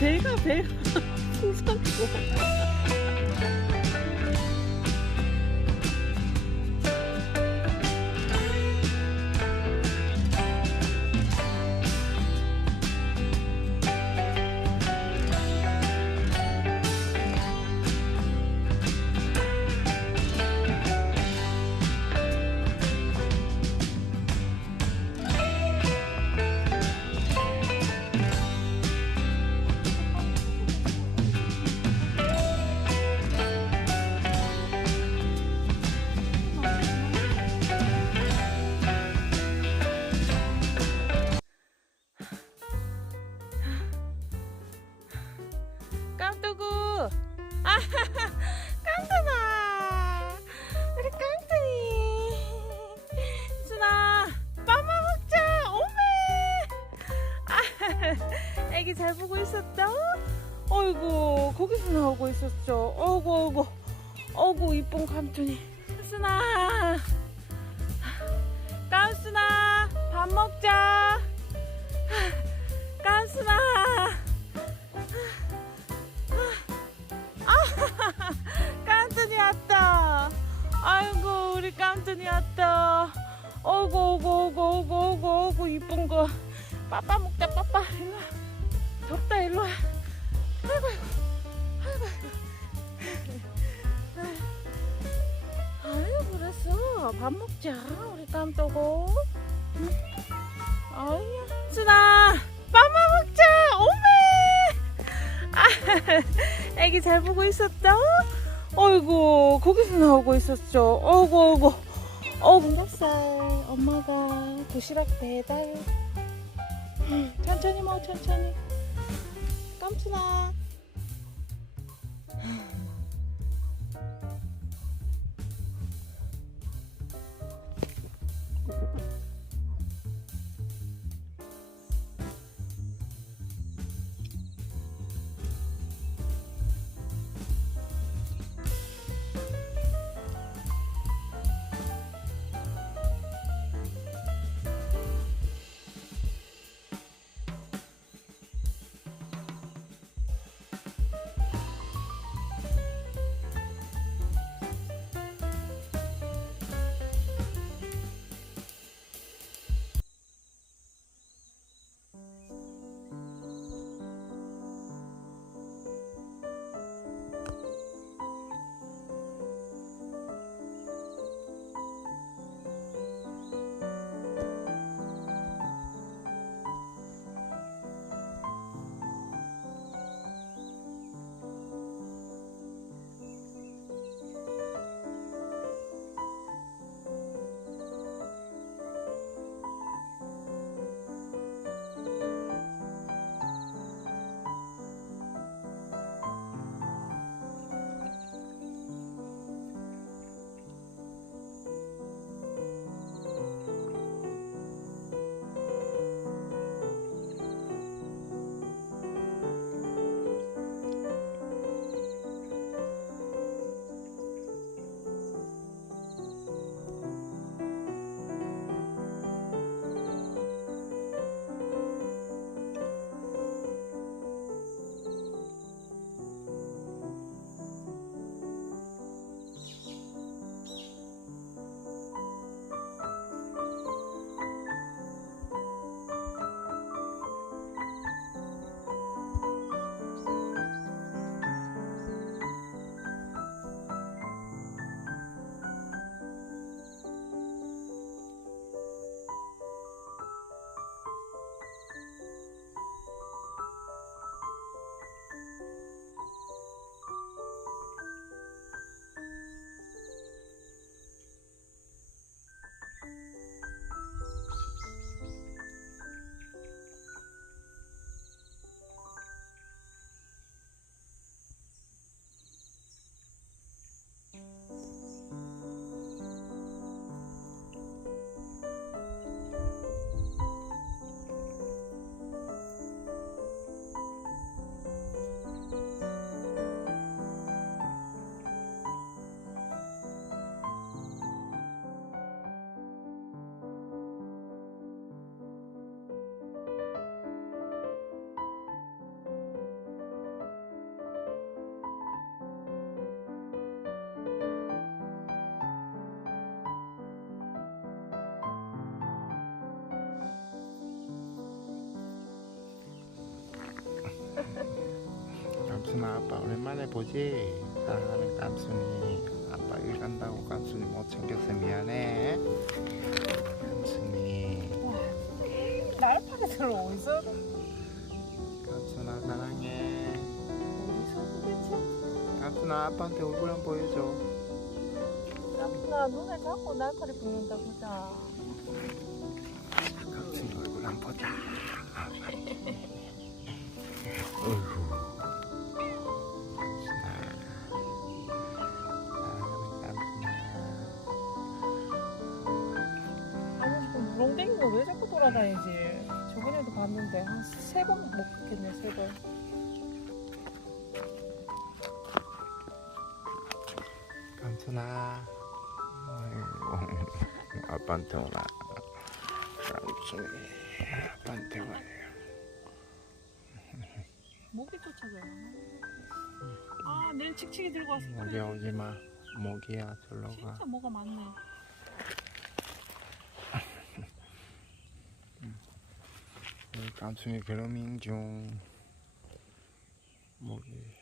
배가 풍선이고. 깜뚜구! 아, 깜뚜나! 우리 깜뚜이! 순아, 밥 먹자! 오메! 아, 애기 잘 보고 있었죠? 어이구, 거기서 나오고 있었죠? 어이구, 어이구, 이쁜 깜뚜이. 순아! 깜순아, 밥 먹자! 깜순아! 깜tun이 왔다. 아이고 우리 깜tun이 왔다. 어구 이쁜 거. 빠빠 먹자 빠빠. 일로 와. 덥다 일로 와. 아이고 아이고 그랬어. 밥 먹자 우리 깜떡고. 아이야 순아 밥만 먹자. 오메. 아, 애기 잘 보고 있었죠? 어이구 거기서 나오고 있었죠. 어이구 몇 엄마가 도시락 배달. 천천히 먹어 천천히. 깜순아. 깜순아, 아빠 오랜만에 보지? 사랑하는 깜순이. 아빠 일 간다고 깜순이 못 챙겨서 미안해. 깜순이. 날파리들 어디서 깜순아 사랑해. 도대체? 깜순아 아빠한테 얼굴 한번 보여줘. 깜순아 눈에 자꾸 날파리 붙는다 보자. 깜순이 얼굴 한번 보자. 어이구. 아니 지금 무렁댕이가 왜 자꾸 돌아다니지? 저번에도 봤는데 한 3번 먹겠네 3번. 깜순아. 아이고. 아빠한테 오라. 깜순이. 아빠한테 와요. 모기 쫓아져. 아 내일 칙칙이 들고 왔어. 모기 오지마. 모기야 절로 가. 진짜 뭐가 많네. 깜순이 그루밍 중. 모기.